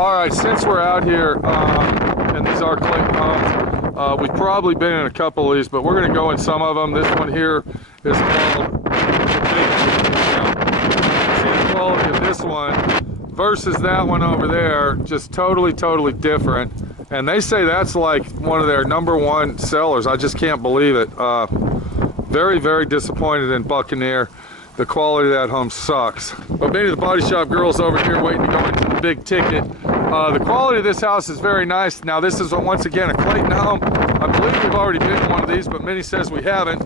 All right, since we're out here, and these are Clayton Homes, we've probably been in a couple of these, but we're going to go in some of them. This one here is called Big. See the quality of this one versus that one over there, just totally different. And they say that's like one of their #1 sellers. I just can't believe it. Very disappointed in Buccaneer. The quality of that home sucks. But many of the body shop girls over here waiting to go into the big ticket. The quality of this house is very nice. Now this is once again a Clayton home. I believe we've already been in one of these, but Minnie says we haven't.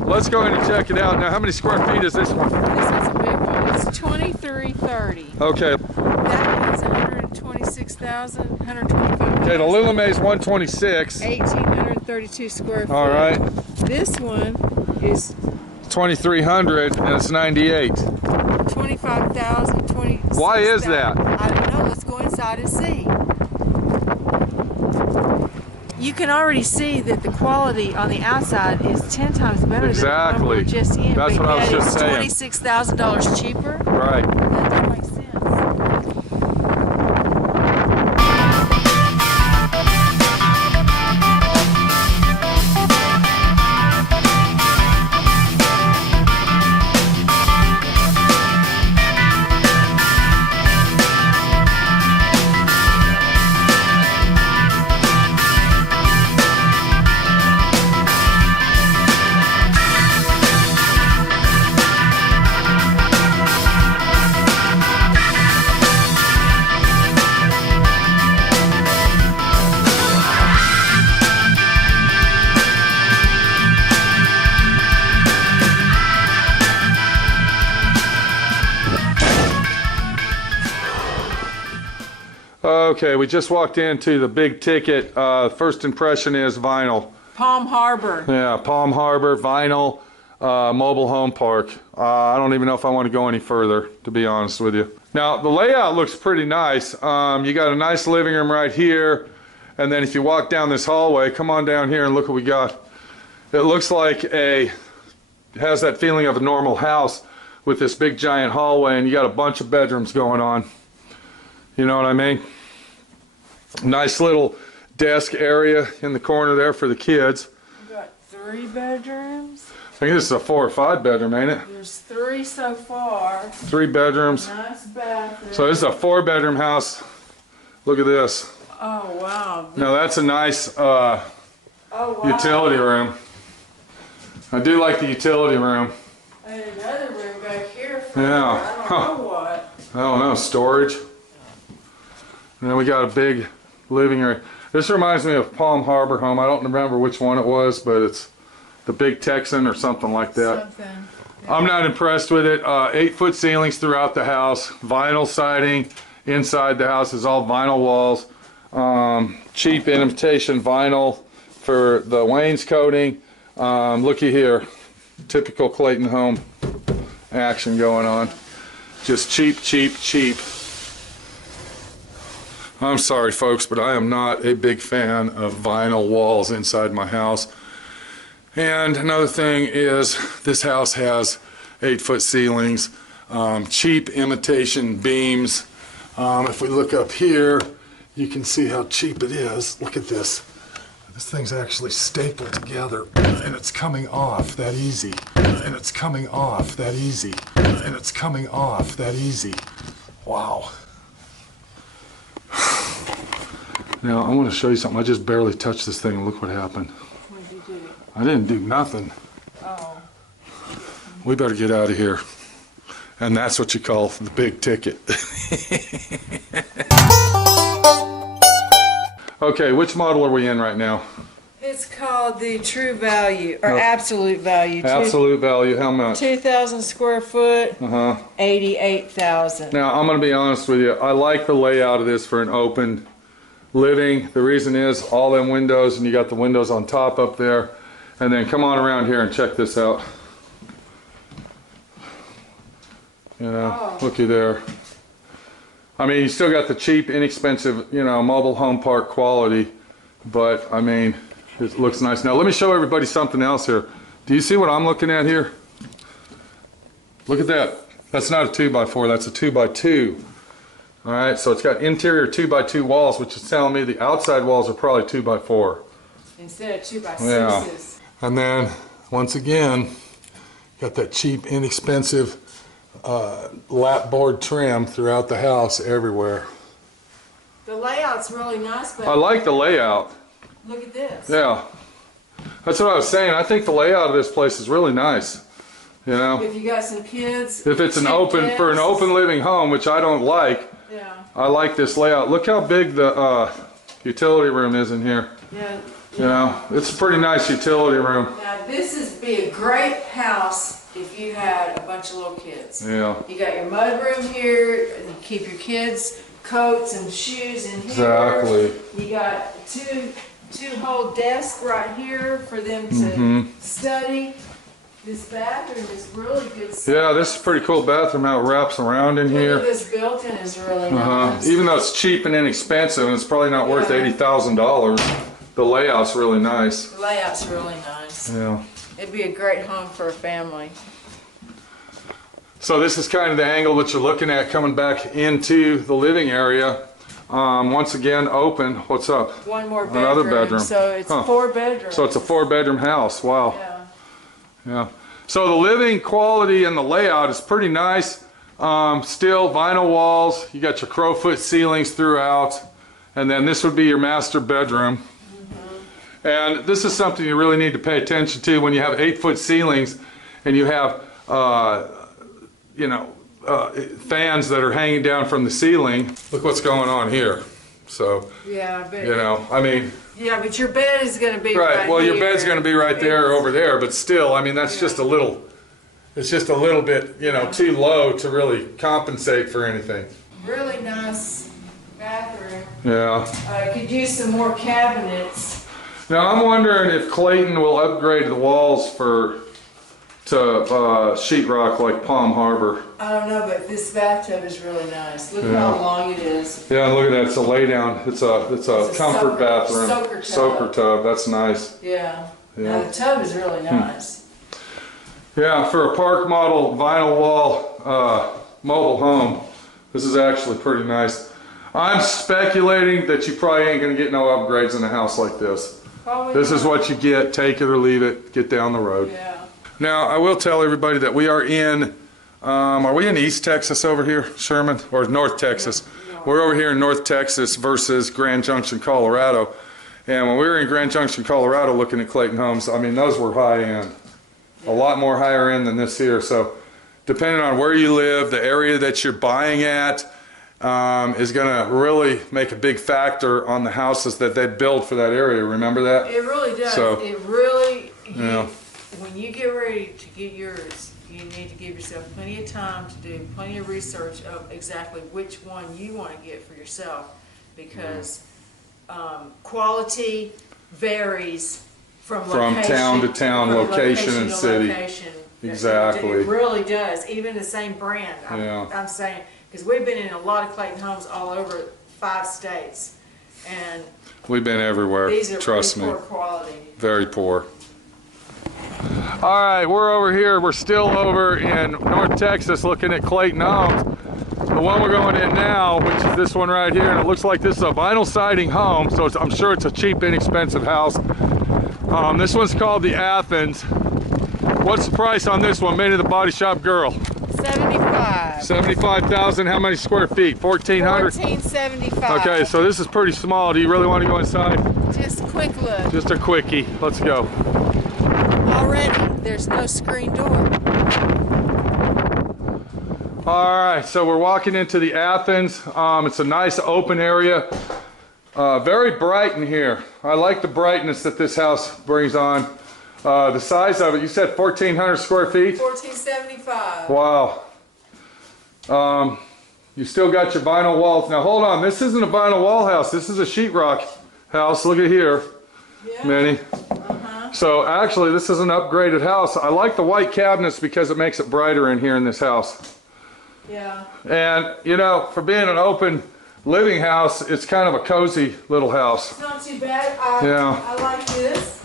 Let's go in and check it out. Now how many square feet is this one? This one's a big one. It's 2330. Okay. That is 126,000, 125,000. Okay, the Lulamae is 126. 1,832 square feet. All right. This one is 2,300 and it's 98. 25,000, 20. Why is that? I don't know. Let's go inside and see. You can already see that the quality on the outside is 10 times better than the one we were just in. That's what I was just saying. It's $26,000 cheaper. Right. That doesn't make sense. Okay, we just walked into the big ticket. First impression is vinyl. Palm Harbor. Yeah, Palm Harbor, vinyl, mobile home park. I don't even know if I want to go any further, to be honest with you. Now, the layout looks pretty nice. You got a nice living room right here. And then if you walk down this hallway, come on down here and look what we got. It looks like it has that feeling of a normal house with this big giant hallway, and you got a bunch of bedrooms going on. You know what I mean? Nice little desk area in the corner there for the kids. We got 3 bedrooms. I think this is a 4 or 5 bedroom, ain't it? There's 3 so far. 3 bedrooms. Nice bathroom. So this is a 4 bedroom house. Look at this. Oh wow. Now that's a nice Oh, wow. utility room. I do like the utility room. And another room back here for Yeah. I don't know what. I don't know, storage. And then we got a big living area. This reminds me of Palm Harbor home. I don't remember which one it was, but it's the Big Texan or something like that. Something. I'm not impressed with it. 8-foot ceilings throughout the house. Vinyl siding inside the house is all vinyl walls. Cheap imitation vinyl for the wainscoting. Looky here. Typical Clayton home action going on. Just cheap. I'm sorry folks, but I am not a big fan of vinyl walls inside my house. And another thing is this house has 8-foot ceilings, cheap imitation beams. If we look up here, you can see how cheap it is. Look at this. This thing's actually stapled together, and it's coming off that easy. And it's coming off that easy. And it's coming off that easy. Wow. Now, I want to show you something. I just barely touched this thing, and look what happened. What did you do? I didn't do nothing. Oh. We better get out of here. And that's what you call the big ticket. Okay, which model are we in right now? It's called the True Value, or Absolute Value. Absolute value, how much? 2,000 square foot, 88,000. Now, I'm going to be honest with you. I like the layout of this for an open living. The reason is all them windows, and you got the windows on top up there. And then come on around here and check this out. You know, looky there. I mean, you still got the cheap, inexpensive, you know, mobile home park quality, but I mean, it looks nice. Now, let me show everybody something else here. Do you see what I'm looking at here? Look at that. That's not a 2x4, that's a 2x2. All right, so it's got interior 2x2 walls, which is telling me the outside walls are probably 2x4. Instead of 2x6s. Yeah. And then, once again, got that cheap, inexpensive lap board trim throughout the house everywhere. The layout's really nice, but I like the layout. look at this. Yeah. That's what I was saying. I think the layout of this place is really nice. You know? If you got some kids. If it's an open, for an open living home, which I don't like, yeah. I like this layout. Look how big the utility room is in here. Yeah. You know, it's a pretty nice utility room. Now this would be a great house if you had a bunch of little kids. Yeah. You got your mud room here, and you keep your kids' coats and shoes in here. Exactly. You got two whole desks right here for them to study. This bathroom is really good size. Yeah, this is a pretty cool bathroom, how it wraps around in here. This built-in is really nice. Even though it's cheap and inexpensive, and it's probably not worth $80,000, the layout's really nice. The layout's really nice. Yeah. It'd be a great home for a family. So this is kind of the angle that you're looking at coming back into the living area. Once again, open. What's up? One more bedroom. Another bedroom. So it's 4 bedrooms. So it's a 4-bedroom house. Wow. Yeah. Yeah. So the living quality and the layout is pretty nice. Still vinyl walls. You got your crowfoot ceilings throughout. And then this would be your master bedroom. And this is something you really need to pay attention to when you have 8-foot ceilings and you have, fans that are hanging down from the ceiling. Look what's going on here. So, Yeah, but you know, I mean. Yeah, but your bed is going to be right. Well, your here. bed's going to be right there or over there, but still, I mean, that's just a little. It's just a little bit, you know, too low to really compensate for anything. Really nice bathroom. Yeah. Could use some more cabinets. Now I'm wondering if Clayton will upgrade the walls to sheetrock like Palm Harbor. I don't know, but this bathtub is really nice. Look how long it is. Yeah, look at that. It's a lay down. It's a comfort bathroom. Soaker tub. That's nice. Yeah. Yeah. Now the tub is really nice. Yeah, for a park model vinyl wall mobile home, this is actually pretty nice. I'm speculating that you probably ain't gonna get no upgrades in a house like this. Probably This not. is what you get. Take it or leave it. Get down the road. Yeah. Now, I will tell everybody that we are in, are we in East Texas over here, Sherman? Or North Texas? No. We're over here in North Texas versus Grand Junction, Colorado. And when we were in Grand Junction, Colorado looking at Clayton Homes, I mean, those were high end. A lot more higher end than this here. So, depending on where you live, the area that you're buying at, is going to really make a big factor on the houses that they build for that area. Remember that? It really does. So, it really, yeah. When you get ready to get yours, you need to give yourself plenty of time to do plenty of research of exactly which one you want to get for yourself, because quality varies from town to town, from location and to city. location. Exactly. It really does. Even the same brand. I'm saying, because we've been in a lot of Clayton Homes all over 5 states, and We've been everywhere. these are Trust really me. poor quality. Very poor. All right, we're over here. We're still over in North Texas looking at Clayton Homes. The one we're going in now, which is this one right here, and it looks like this is a vinyl siding home, so I'm sure it's a cheap, inexpensive house. This one's called the Athens. What's the price on this one, made of the Body Shop Girl? 75. 75,000. How many square feet? 1,400? 1475. Okay, so this is pretty small. Do you really want to go inside? Just a quick look. Just a quickie. Let's go. Already, there's no screen door. All right, so we're walking into the Athens. It's a nice open area. Very bright in here. I like the brightness that this house brings on. The size of it, you said 1,400 square feet? 1475. Wow. You still got your vinyl walls. Now hold on, this isn't a vinyl wall house. This is a sheetrock house. Look at here, Yeah. Minnie. So actually, this is an upgraded house. I like the white cabinets because it makes it brighter in here in this house. Yeah. And you know, for being an open living house, it's kind of a cozy little house. It's not too bad. I like this.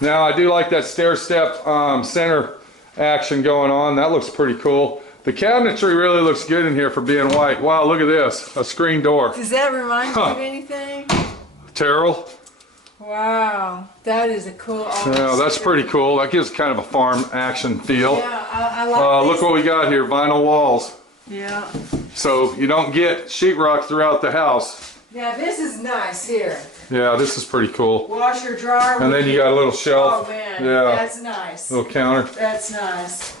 Now I do like that stair step center action going on. That looks pretty cool. The cabinetry really looks good in here for being white. Wow, look at this, a screen door. Does that remind you of anything? Terrell? Wow, that is a cool. Yeah, that's pretty cool. That gives kind of a farm action feel. Yeah, I like Look what we got here, vinyl walls. Yeah. So you don't get sheetrock throughout the house. Yeah, this is nice here. Yeah, this is pretty cool. Washer, dryer. And then you got a little shelf. Oh man, yeah, that's nice. Little counter. That's nice.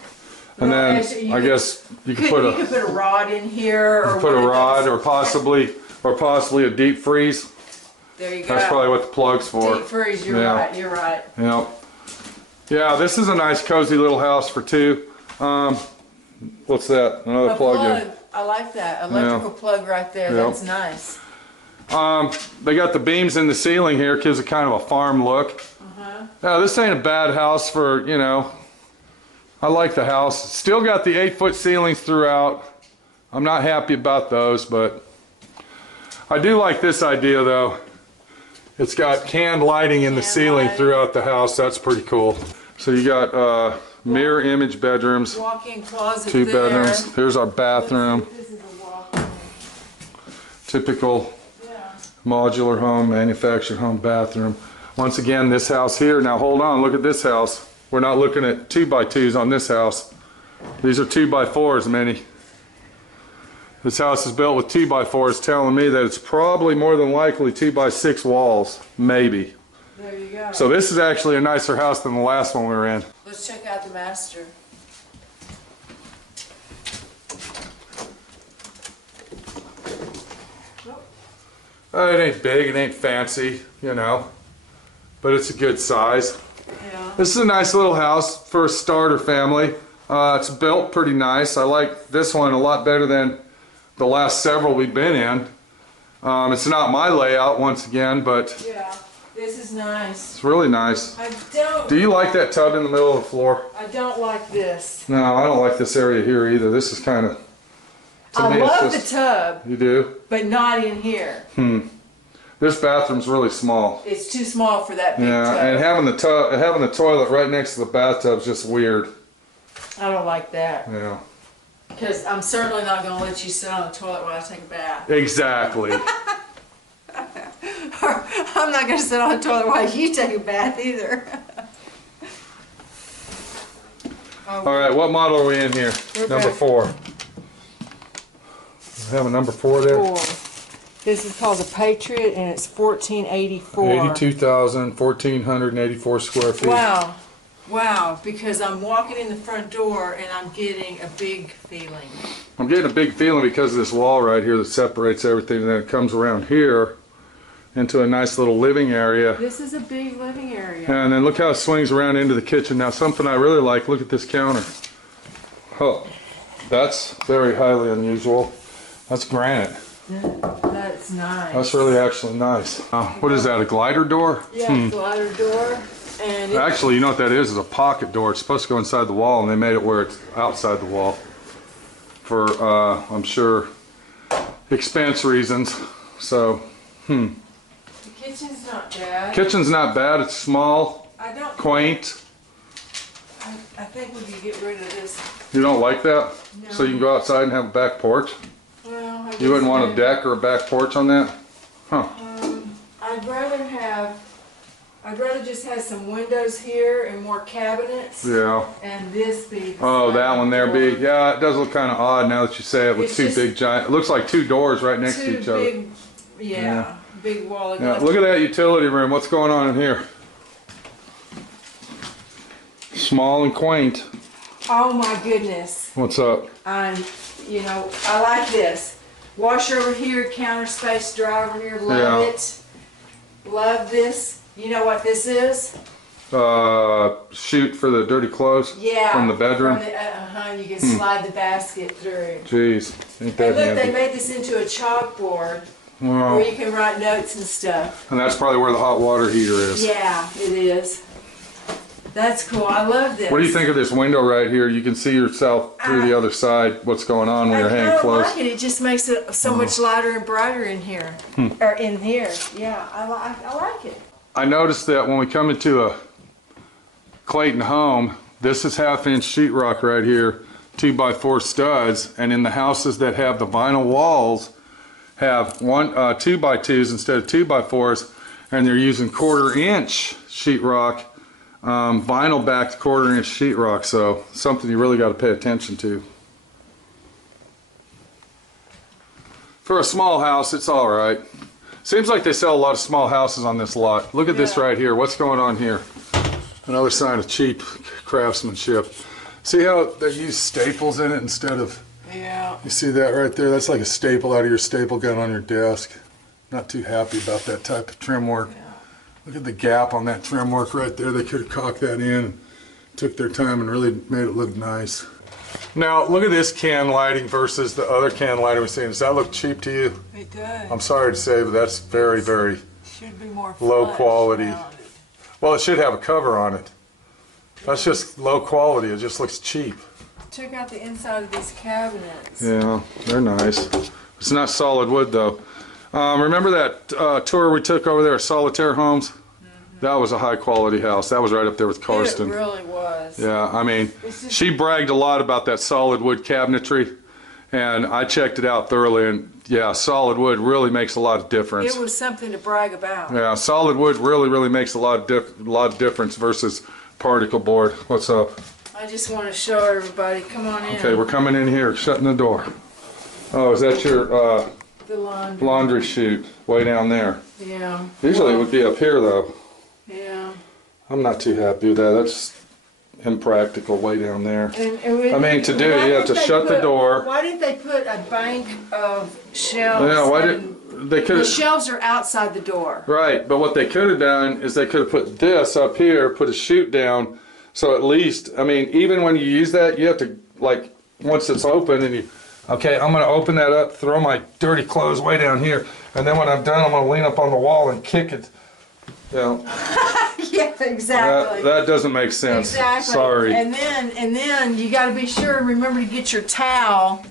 And Well, then actually, I guess you could put you could put a rod in here, or put a one of rod, those. or possibly a deep freeze. There you go. That's probably what the plug's for. Deep freeze. You're Yeah. right. You're right. Yeah. Yeah, this is a nice cozy little house for two. What's that? Another A plug-in. I like that electrical plug right there. Yeah. That's nice. They got the beams in the ceiling here, gives it kind of a farm look. Now this ain't a bad house for, you know, I like the house. Still got the 8-foot ceilings throughout. I'm not happy about those, but I do like this idea though. It's got canned lighting in the ceiling throughout the house. That's pretty cool. So you got mirror image bedrooms, Walk-in closet. 2 there. bedrooms. Here's our bathroom. This is a walk-in. Typical Yeah. modular home, manufactured home bathroom. Once again, this house here. Now hold on, look at this house. We're not looking at 2x2s on this house. These are 2x4s, Minnie. This house is built with 2x4s, telling me that it's probably more than likely 2x6 walls, maybe. There you go. So this is actually a nicer house than the last one we were in. Let's check out the master. It ain't big, it ain't fancy, you know, but it's a good size. Yeah. This is a nice little house for a starter family. It's built pretty nice. I like this one a lot better than the last several we've been in. It's not my layout once again, but Yeah. This is nice. it's really nice. Do you like that tub in the middle of the floor? I don't like this. No, I don't like this area here either. This is kind of, I love the tub, You do? but not in here. This bathroom's really small. It's too small for that big Yeah, tub. and having the toilet right next to the bathtub's just weird. I don't like that. Yeah. Because I'm certainly not going to let you sit on the toilet while I take a bath. Exactly. I'm not going to sit on the toilet while you take a bath either. All right, what model are we in here? We're Number back. 4. We have a number 4 there? 4. This is called the Patriot, and it's 1484. 1,484 square feet. Wow. Wow, because I'm walking in the front door and I'm getting a big feeling. I'm getting a big feeling because of this wall right here that separates everything, and then it comes around here into a nice little living area. This is a big living area. And then look how it swings around into the kitchen. Now something I really like, look at this counter. Oh, that's very highly unusual. That's granite. That's nice. That's really actually nice. What is that, a glider door? Yeah, glider door. And Actually, you know what that is a pocket door. It's supposed to go inside the wall, and they made it where it's outside the wall for, I'm sure, expense reasons. So, the kitchen's not bad. kitchen's not bad. It's small, I don't. quaint. I think we could get rid of this. You don't like that? No. So you can go outside and have a back porch? Well, I You wouldn't guess want a deck or a back porch on that? Huh. I'd rather just have some windows here and more cabinets. Yeah. And this be. the Oh, that sliding one there, door. B. Yeah, it does look kind of odd now that you say it with It's two just- big giant. It looks like 2 doors right next to Two each other. big, yeah, big wall of Yeah, glass. look at that utility room. What's going on in here? Small and quaint. Oh my goodness. What's up? I like this. Washer over here, counter space, dryer over here. Love Yeah. it. Love this. You know what this is? Chute for the dirty clothes? Yeah. From the bedroom? You can slide the basket through. Jeez, ain't And that look, they handy. made this into a chalkboard Wow. where you can write notes and stuff. And that's probably where the hot water heater is. Yeah, it is. That's cool. I love this. What do you think of this window right here? You can see yourself through the other side, what's going on when you're hanging I close. like it. It just makes it so much lighter and brighter in here. Or in here. Yeah, I like it. I noticed that when we come into a Clayton home, this is 1/2 inch sheetrock right here. 2x4 studs, and in the houses that have the vinyl walls have 2x2s instead of 2x4s, and they're using 1/4-inch sheetrock, vinyl backed 1/4-inch sheetrock, so something you really got to pay attention to. For a small house, it's all right. Seems like they sell a lot of small houses on this lot. Look at this right here. What's going on here? Another sign of cheap craftsmanship. See how they use staples in it instead of... Yeah. You see that right there? That's like a staple out of your staple gun on your desk. Not too happy about that type of trim work. Yeah. Look at the gap on that trim work right there. They could have cocked that in and took their time and really made it look nice. Now, look at this can lighting versus the other can lighting we're seeing. Does that look cheap to you? It does. I'm sorry to say, but that's very, very Should be more low flush quality. around it. Well, it should have a cover on it. That's just low quality. It just looks cheap. Check out the inside of these cabinets. Yeah, they're nice. It's not solid wood, though. Remember that tour we took over there at Solitaire Homes? That was a high quality house. That was right up there with Karsten. It really was. Yeah, I mean, she bragged a lot about that solid wood cabinetry, and I checked it out thoroughly, and yeah, solid wood really makes a lot of difference. It was something to brag about. Yeah, solid wood really makes a lot of difference versus particle board. What's up? I just want to show everybody. Come on in. Okay, we're coming in here, shutting the door. Oh, is that your The laundry. laundry chute way down there? Yeah. Usually it would be up here, though. Yeah. I'm not too happy with that. That's impractical way down there. And I mean, to do it, you have to shut the door. Why didn't they put a bank of shelves? Yeah, why and did they could the have? shelves are outside the door. Right, but what they could have done is they could have put this up here, put a chute down, so at least, I mean, even when you use that, you have to, like, once it's open and you, okay, I'm going to open that up, throw my dirty clothes way down here, and then when I'm done, I'm going to lean up on the wall and kick it. You know, Yeah, exactly. that doesn't make sense. Exactly. Sorry. And then you got to be sure and remember to get your towel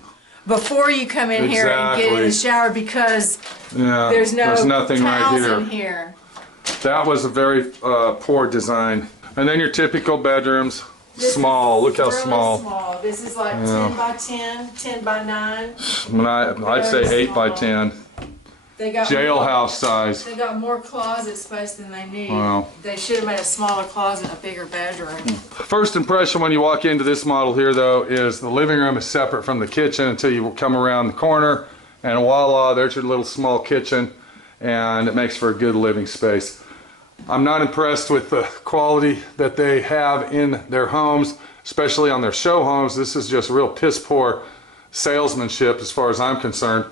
before you come in here and get in the Exactly. shower because Yeah, there's nothing right towels here. in here. That was a very poor design. And then your typical bedrooms, This small. is Look how really small. small. This is like Yeah. 10 by 10, 10 by 9. I'd say Very 8 by small. 10. They got Jailhouse size. They got more closet space than they need. Wow. They should have made a smaller closet and a bigger bedroom. First impression when you walk into this model here, though, is the living room is separate from the kitchen until you come around the corner, and voila, there's your little small kitchen, and it makes for a good living space. I'm not impressed with the quality that they have in their homes, especially on their show homes. This is just real piss poor salesmanship as far as I'm concerned.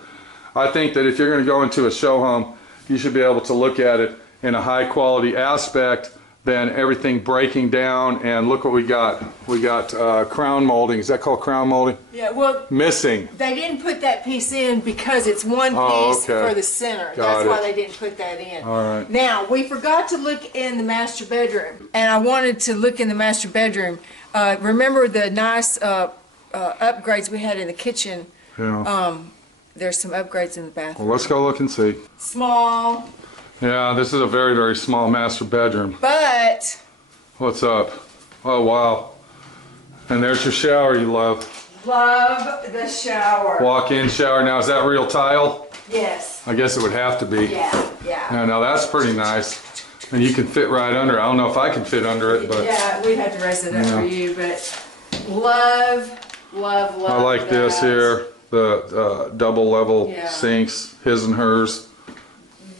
I think that if you're going to go into a show home, you should be able to look at it in a high quality aspect than everything breaking down. And look what we got. We got crown molding. Is that called crown molding? Yeah, well, Missing. they didn't put that piece in because it's one piece Oh, okay. for the center. Got That's why it. they didn't put that in. All right. Now, we forgot to look in the master bedroom, and I wanted to look in the master bedroom. Remember the nice upgrades we had in the kitchen? Yeah. There's some upgrades in the bathroom. Well, let's go look and see. Small, Yeah, this is a very, very small master bedroom. but What's up? Oh, wow. And there's your shower you love. love the shower. Walk-in shower. Now, is that real tile? Yes. I guess it would have to be. Yeah, yeah. Yeah, now that's pretty nice. And you can fit right under. I don't know if I can fit under it, but Yeah, we'd have to raise it up Yeah. for you, but love. I like this here. The double level Yeah. sinks, his and hers.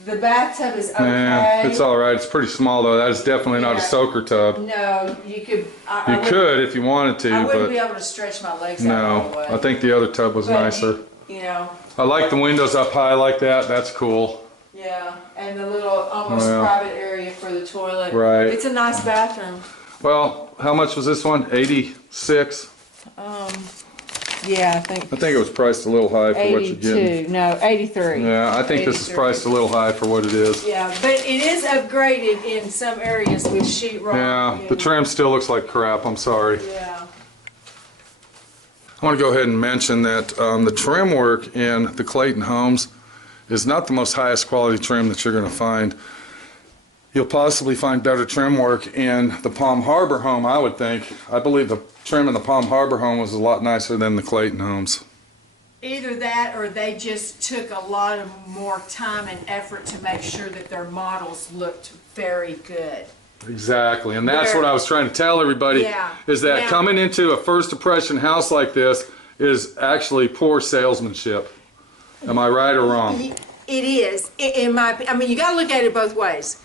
The bathtub is okay. Yeah, it's all right. It's pretty small though. That is definitely not a Yeah. soaker tub. No, you could. You could if you wanted to, I wouldn't but be able to stretch my legs out all the no. way. I think the other tub was But, nicer. You know, I like the windows up high like that. That's cool. yeah, and the little almost Well, private area for the toilet. right. It's a nice bathroom. Well, how much was this one? 86? Yeah, I think I think it was priced a little high for what you're getting. 82. No, 83. Yeah, I think this is 83. priced a little high for what it is. Yeah, but it is upgraded in some areas with sheetrock. Yeah, the and- trim still looks like crap. I'm sorry. Yeah. I want to go ahead and mention that the trim work in the Clayton Homes is not the most highest quality trim that you're going to find. you'll possibly find better trim work in the Palm Harbor home, I would think. I believe the trim in the Palm Harbor home was a lot nicer than the Clayton Homes. Either that or they just took a lot of more time and effort to make sure that their models looked very good. Exactly, and that's what I was trying to tell everybody, is that coming into a first impression house like this is actually poor salesmanship. Am I right or wrong? It is, in my opinion. I mean, you got to look at it both ways.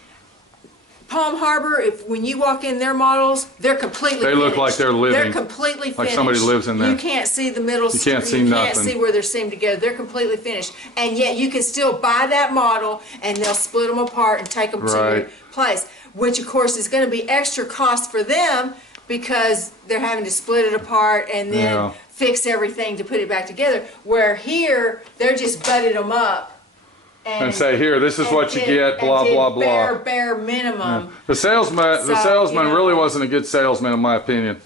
Palm Harbor, when you walk in their models, they're completely finished. They look like they're living. They're completely finished. Like somebody lives in there. You can't see the middle. You can't see nothing. You can't see where they're seamed together. They're completely finished. And yet you can still buy that model and they'll split them apart and take them to your place. Which of course is going to be extra cost for them because they're having to split it apart and then fix everything to put it back together. Where here, they're just butted them up. And say, here, this is what you get, blah, blah, blah. Bare minimum. Yeah. The salesman really wasn't a good salesman, in my opinion.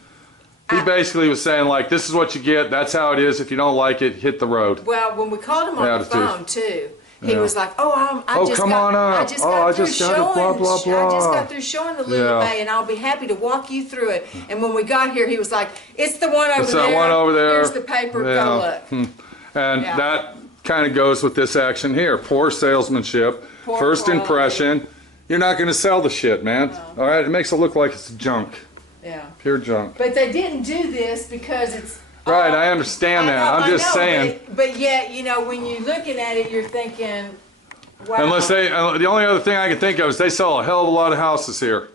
He basically was saying, like, this is what you get, that's how it is. If you don't like it, hit the road. Well, when we called him on the phone, too, he was like, I just got through showing the Lulamae, and I'll be happy to walk you through it. And when we got here, he was like, it's the one over there. It's that one over there. Here's the paper, go look. And that kind of goes with this action here. Poor salesmanship, first impression. You're not going to sell the shit, man. All right, it makes it look like it's junk. Yeah. Pure junk. But they didn't do this because it's... Right, I understand that. I'm just saying. But yet, you know, when you're looking at it, you're thinking, wow. Unless they, the only other thing I can think of is they sell a hell of a lot of houses here.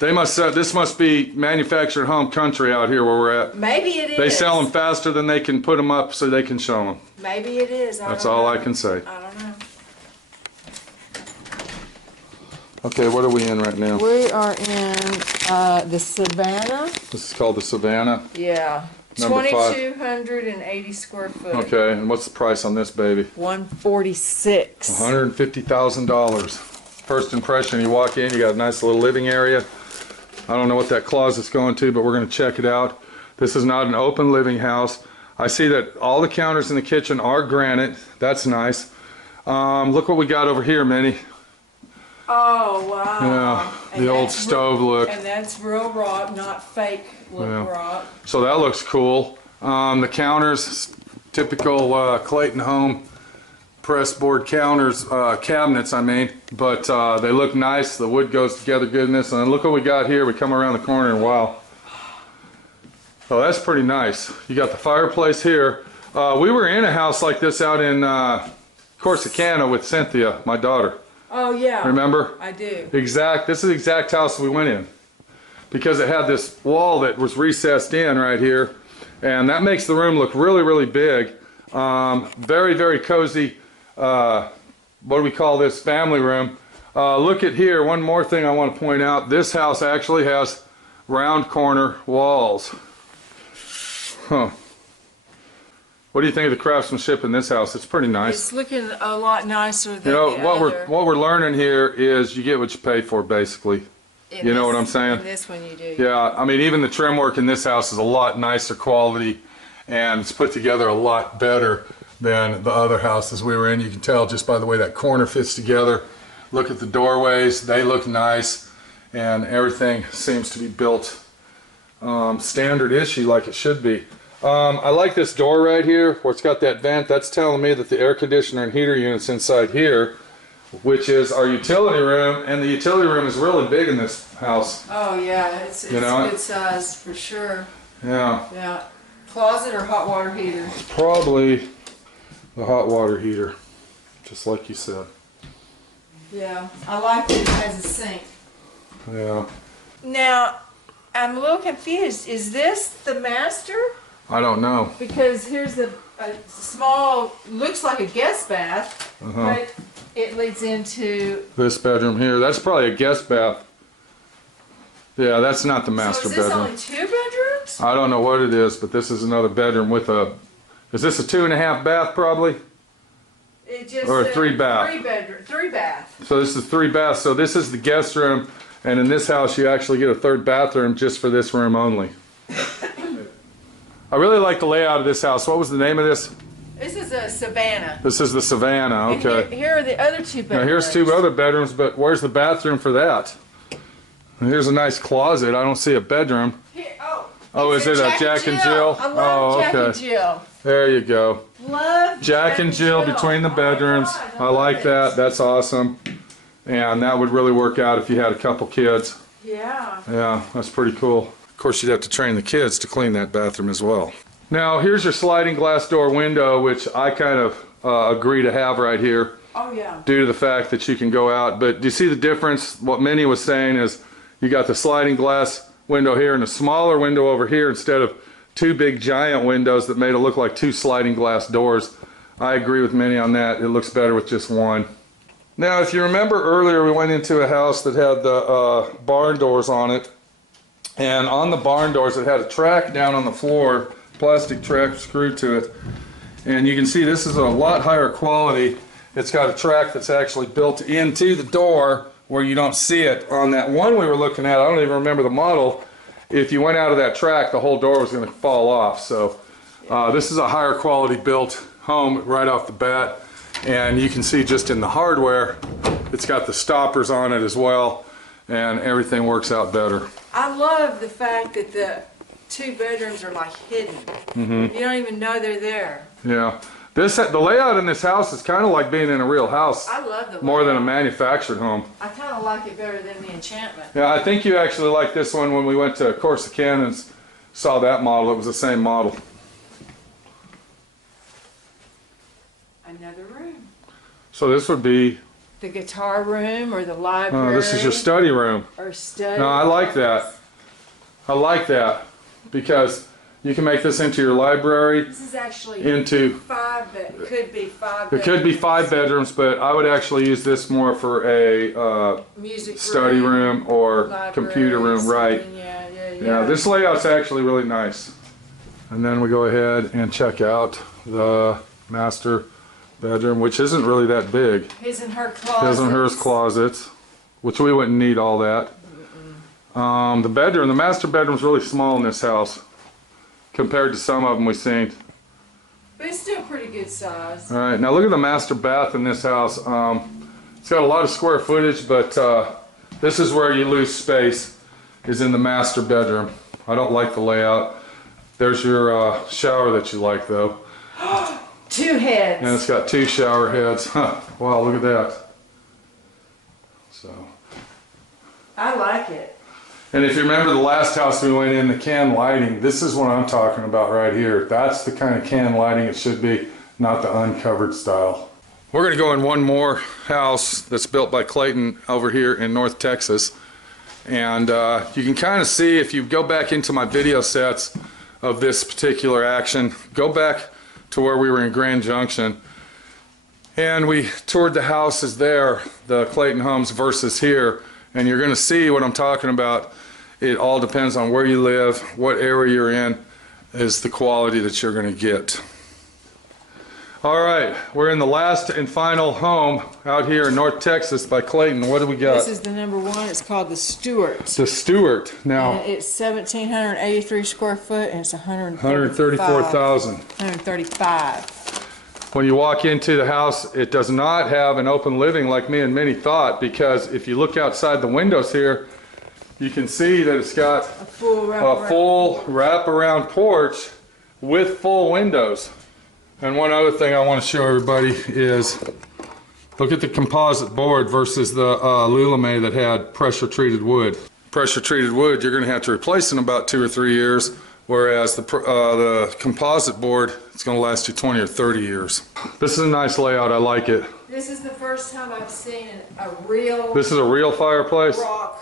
They must. This must be manufactured home country out here where we're at. Maybe it is. They sell them faster than they can put them up so they can show them. Maybe it is. That's all I can say. I don't know. Okay, what are we in right now? We are in the Savannah. This is called the Savannah. Yeah. 2,280 square foot. Okay, and what's the price on this baby? $146. $150,000. First impression, you walk in, you got a nice little living area. I don't know what that closet's going to, but we're going to check it out. This is not an open living house. I see that all the counters in the kitchen are granite. That's nice. Look what we got over here, Minnie. Oh, wow. Yeah, the old stove look. And that's real rock, not fake look rock. So that looks cool. The counters, typical Clayton Home pressboard counters, cabinets I mean, but they look nice. The wood goes together good in this. And then look what we got here. We come around the corner and wow. Oh, that's pretty nice. You got the fireplace here. We were in a house like this out in Corsicana with Cynthia, my daughter. Oh yeah. Remember? I do. This is the exact house we went in. Because it had this wall that was recessed in right here. And that makes the room look really, really big. Very, very cozy, what do we call this, family room. Look at here, one more thing I want to point out. This house actually has round corner walls. Huh. What do you think of the craftsmanship in this house? It's pretty nice. It's looking a lot nicer than what we're learning here is you get what you pay for, basically. You know what I'm saying? In this one you do. Yeah, I mean, even the trim work in this house is a lot nicer quality, and it's put together a lot better than the other houses we were in. You can tell just by the way that corner fits together. Look at the doorways, they look nice, and everything seems to be built standard issue like it should be. I like this door right here where it's got that vent. That's telling me that the air conditioner and heater unit's inside here, which is our utility room, and the utility room is really big in this house. Oh yeah, it's good size for sure. Yeah. Yeah. Closet or hot water heater? Probably the hot water heater, just like you said. Yeah, I like that it has a sink. Yeah. Now, I'm a little confused. Is this the master? I don't know. Because here's a small, looks like a guest bath, but it leads into this bedroom here. That's probably a guest bath. Yeah, that's not the master bedroom. So is this only 2 bedrooms? I don't know what it is, but this is another bedroom with a... Is this a 2.5 bath probably? It just or a 3 bath? 3 bath. So this is 3 baths. So this is the guest room, and in this house you actually get a 3rd bathroom just for this room only. I really like the layout of this house. What was the name of this? This is a Savannah. This is the Savannah, And okay. here are the other two bedrooms. Now here's two other bedrooms, but where's the bathroom for that? And here's a nice closet. I don't see a bedroom. Here, Oh, is it a Jack and Jill? I love Jack okay. and Jill. There you go. Love Jack and Jill between the bedrooms. Oh my God, I like love that. it. That's awesome. And that would really work out if you had a couple kids. Yeah. Yeah, that's pretty cool. Of course, you'd have to train the kids to clean that bathroom as well. Now, here's your sliding glass door window, which I kind of agree to have right here. Oh yeah. Due to the fact that you can go out. But do you see the difference? What Minnie was saying is you got the sliding glass window here and a smaller window over here instead of two big giant windows that made it look like two sliding glass doors. I agree with Minnie on that. It looks better with just one. Now, if you remember earlier, we went into a house that had the barn doors on it. And on the barn doors, it had a track down on the floor, plastic track screwed to it. And you can see this is a lot higher quality. It's got a track that's actually built into the door where you don't see it. On that one we were looking at, I don't even remember the model, if you went out of that track, the whole door was going to fall off. So this is a higher quality built home right off the bat. And you can see just in the hardware, it's got the stoppers on it as well, and everything works out better. I love the fact that the two bedrooms are like hidden. You don't even know they're there. Yeah. The layout in this house is kind of like being in a real house. I love the more than a layout. manufactured home. I kind of like it better than the Enchantment. Yeah, I think you actually liked this one when we went to Corsicana and saw that model. It was the same model. Another room. So this would be, The guitar room or the library. this is your study room. Or study. No, I like that. I like that because you can make this into your library, This is actually into, could be five. it could be 5 bedrooms, but I would actually use this more for a Music study room or library, computer room, right? something, Yeah. Yeah, this layout's actually really nice. And then we go ahead and check out the master bedroom, which isn't really that big. His and her closet. His and hers closets, which we wouldn't need all that. The master bedroom's really small in this house compared to some of them we've seen. But it's still pretty good size. All right, now look at the master bath in this house. It's got a lot of square footage, but this is where you lose space, is in the master bedroom. I don't like the layout. There's your shower that you like, though. 2 heads. And it's got 2 shower heads. Wow, look at that. So. I like it. And if you remember the last house we went in, the can lighting, this is what I'm talking about right here. That's the kind of can lighting it should be, not the uncovered style. We're going to go in one more house that's built by Clayton over here in North Texas. And you can kind of see, if you go back into my video sets of this particular action, go back to where we were in Grand Junction. And we toured the houses there, the Clayton Homes versus here. And you're going to see what I'm talking about. It all depends on where you live, what area you're in, is the quality that you're going to get. All right, we're in the last and final home out here in North Texas by Clayton. What do we got? This is the number 1. It's called the Stewart. The Stewart. Now, And it's 1,783 square foot, and it's 134,000. 135. When you walk into the house, it does not have an open living like me and Minnie thought, because if you look outside the windows here, you can see that it's got A full wraparound porch with full windows. And one other thing I want to show everybody is, look at the composite board versus the Lulamae that had pressure treated wood. Pressure treated wood you're going to have to replace in about 2 or 3 years, whereas the composite board, it's going to last you 20 or 30 years. This is a nice layout. I like it. This is the first time I've seen a real This is a real fireplace? rock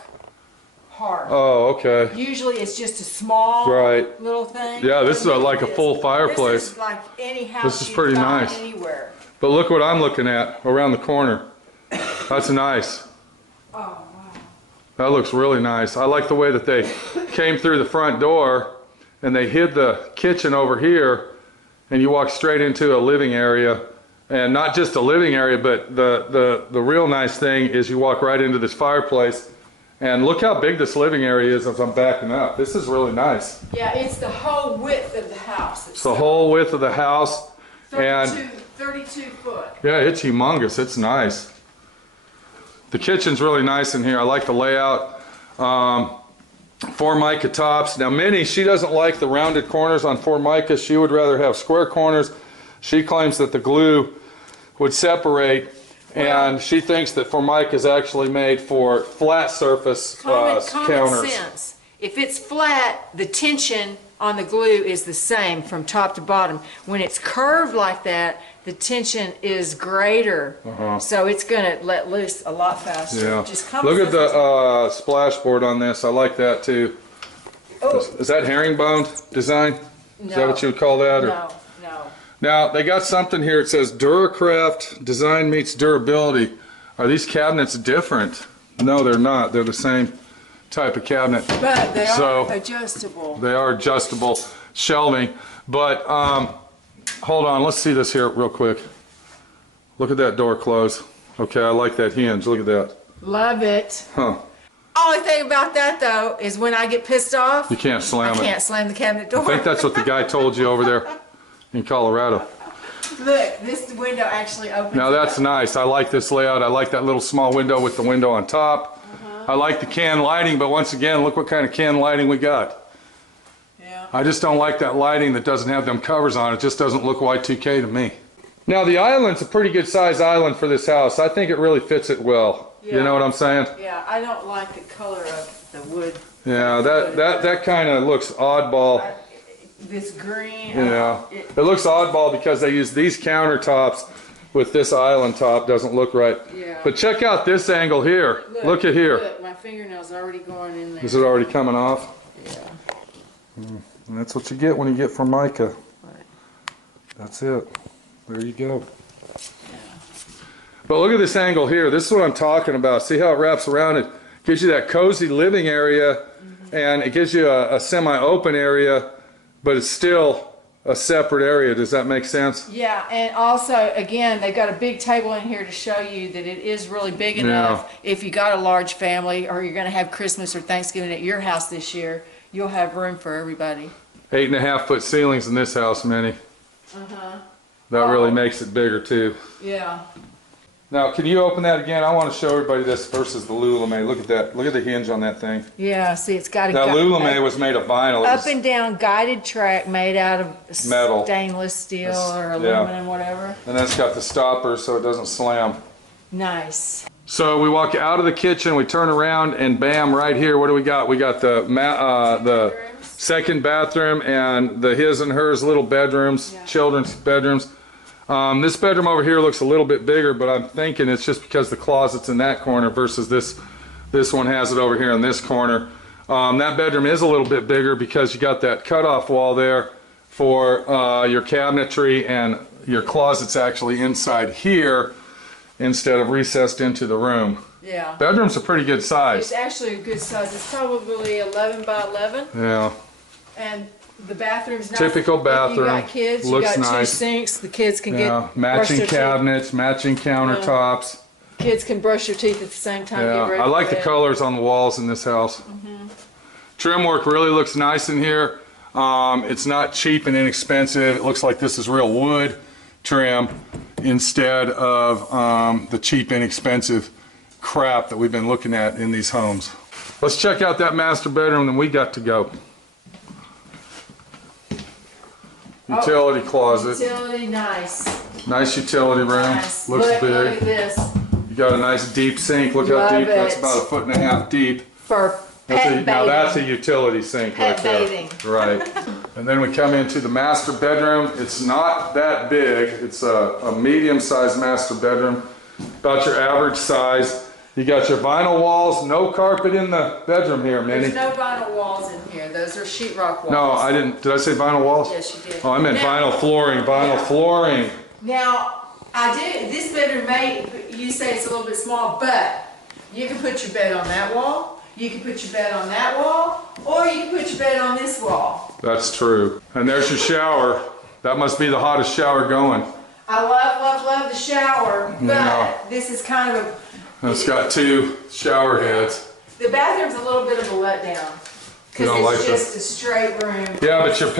hearth. Oh, okay. Usually it's just a small little thing. Yeah, this is like a full fireplace. This is like any house This is you've pretty got nice. anywhere. But look what I'm looking at around the corner. That's nice. Oh, wow. That looks really nice. I like the way that they came through the front door and they hid the kitchen over here, and you walk straight into a living area. And not just a living area, but the real nice thing is you walk right into this fireplace. And look how big this living area is as I'm backing up. This is really nice. Yeah, it's the whole width of the house. It's the whole width of the house. 32 foot. Yeah, it's humongous. It's nice. The kitchen's really nice in here. I like the layout. Formica tops. Now Minnie, she doesn't like the rounded corners on Formica. She would rather have square corners. She claims that the glue would separate, and she thinks that Formica is actually made for flat surface Common counters. sense. If it's flat, the tension on the glue is the same from top to bottom. When it's curved like that, the tension is greater, so it's going to let loose a lot faster. Yeah. Just Look at the splash board on this. I like that too. Oh. Is that herringbone design? No. Is that what you would call that? Or? No. Now, they got something here. It says Duracraft design meets durability. Are these cabinets different? No, they're not. They're the same type of cabinet. But they are adjustable. They are adjustable shelving. But hold on, let's see this here real quick. Look at that door close. Okay, I like that hinge. Look at that. Love it. Huh. Only thing about that though is when I get pissed off, You can't slam it. I can't slam the cabinet door. I think that's what the guy told you over there in Colorado. Look, this window actually opens. Now that's nice. I like this layout. I like that little small window with the window on top. I like the can lighting, but once again, look what kind of can lighting we got. Yeah. I just don't like that lighting that doesn't have them covers on. It just doesn't look Y2K to me. Now the island's a pretty good size island for this house. I think it really fits it well. Yeah. You know what I'm saying? Yeah, I don't like the color of the wood. Yeah, that kind of looks oddball. This green. Yeah, it looks oddball because they use these countertops with this island top. Doesn't look right. Yeah. But check out this angle here. Look at here. Look, my fingernail's already going in there. Is it already coming off? Yeah. And that's what you get when you get Formica. Right. That's it. There you go. But look at this angle here. This is what I'm talking about. See how it wraps around? It gives you that cozy living area, and it gives you a semi-open area, but it's still a separate area. Does that make sense? Yeah, and also, again, they've got a big table in here to show you that it is really big enough. If you got a large family or you're going to have Christmas or Thanksgiving at your house this year, you'll have room for everybody. 8.5 foot ceilings in this house, Minnie. That really makes it bigger too. Yeah. Now, can you open that again? I want to show everybody this versus the Lulamae. Look at that. Look at the hinge on that thing. Yeah, see, it's got a That Lulamae was made of vinyl. up and down guided track made out of Metal. stainless steel or Yeah. aluminum, whatever. And that's got the stopper so it doesn't slam. Nice. So we walk out of the kitchen, we turn around, and bam, right here, what do we got? We got the second bathroom and the his and hers little bedrooms, children's bedrooms. This bedroom over here looks a little bit bigger, but I'm thinking it's just because the closet's in that corner versus this one has it over here in this corner. That bedroom is a little bit bigger because you got that cutoff wall there for your cabinetry, and your closet's actually inside here instead of recessed into the room. Yeah. Bedroom's a pretty good size. It's actually a good size. It's probably 11 by 11. Yeah. And the bathroom's nice. Typical bathroom. If you got kids, Looks you got nice. two sinks. The kids can get matching brush their cabinets, matching countertops. teeth. Kids can brush their teeth at the same time. Yeah, Get ready I like for the bed. colors on the walls in this house. Trim work really looks nice in here. It's not cheap and inexpensive. It looks like this is real wood trim instead of the cheap, inexpensive crap that we've been looking at in these homes. Let's check out that master bedroom, then we got to go. Utility closet. Utility, nice. Nice utility room. Nice. Looks Look big. at this. You got a nice deep sink. Look how Love deep. That's it. about 1.5 feet deep. For pet bathing. Now that's a utility sink Pet right there. bathing. Right. And then we come into the master bedroom. It's not that big. It's a medium-sized master bedroom, about your average size. You got your vinyl walls. No carpet in the bedroom here, Minnie. There's no vinyl walls in here. Those are sheetrock walls. No, I didn't. Did I say vinyl walls? Yes, you did. Oh, I meant vinyl flooring. Vinyl flooring. Now, I do. This bedroom you say it's a little bit small, but you can put your bed on that wall. You can put your bed on that wall, or you can put your bed on this wall. That's true. And there's your shower. That must be the hottest shower going. I love the shower, but Yeah. this is kind of It's got 2 shower heads. the bathroom's a little bit of a letdown. You don't Because like it's just a straight room. Yeah, but you're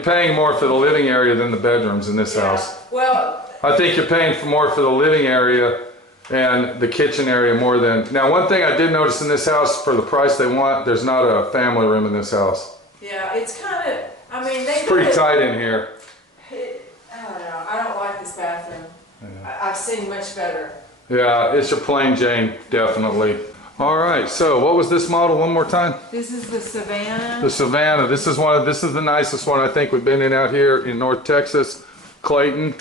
paying more for the living area than the bedrooms in this house. Well, I think you're paying more for the living area and the kitchen area more than. Now, one thing I did notice in this house, for the price they want, there's not a family room in this house. yeah, it's kind of, I mean, they It's pretty tight in here. I don't know, I don't like this bathroom. I've seen much better. Yeah, it's a plain Jane, definitely. All right, so what was this model one more time? This is the Savannah. The Savannah. This is the nicest one I think we've been in out here in North Texas, Clayton.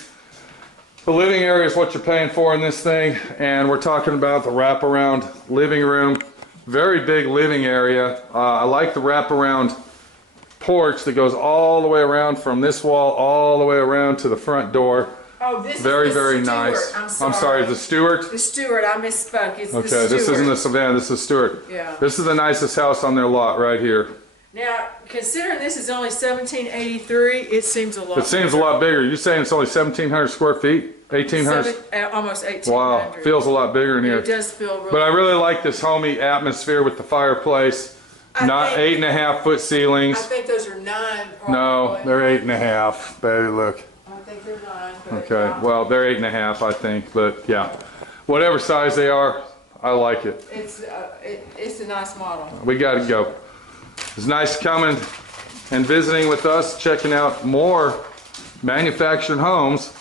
The living area is what you're paying for in this thing, and we're talking about the wraparound living room. Very big living area. I like the wraparound porch that goes all the way around from this wall all the way around to the front door. Oh, this is Very, the very Stewart. nice. I'm sorry. The Stewart? The Stewart, I misspoke. It's the Okay, Stewart. this isn't the Savannah, this is Stewart. Yeah. This is the nicest house on their lot right here. Now, considering this is only 1783, it seems a lot. It seems a lot bigger. You're saying it's only 1,700 square feet? 1,800? Almost 1,800. Wow, feels a lot bigger in here. It does feel really. But I really like this homey atmosphere with the fireplace. Not 8.5 foot I ceilings. think those are 9. No, probably. they're 8.5. Baby, look. I think they're 9. But Okay, yeah. well, they're 8.5, I think. But yeah, whatever size they are, I like it. It's a nice model. We got to go. It's nice coming and visiting with us, checking out more manufactured homes,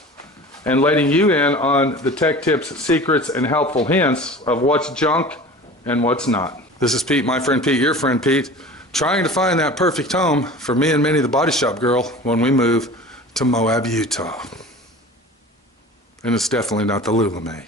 and letting you in on the tech tips, secrets, and helpful hints of what's junk and what's not. This is Pete, my friend Pete, your friend Pete, trying to find that perfect home for me and Minnie the Body Shop Girl when we move to Moab, Utah. And it's definitely not the Lulamae.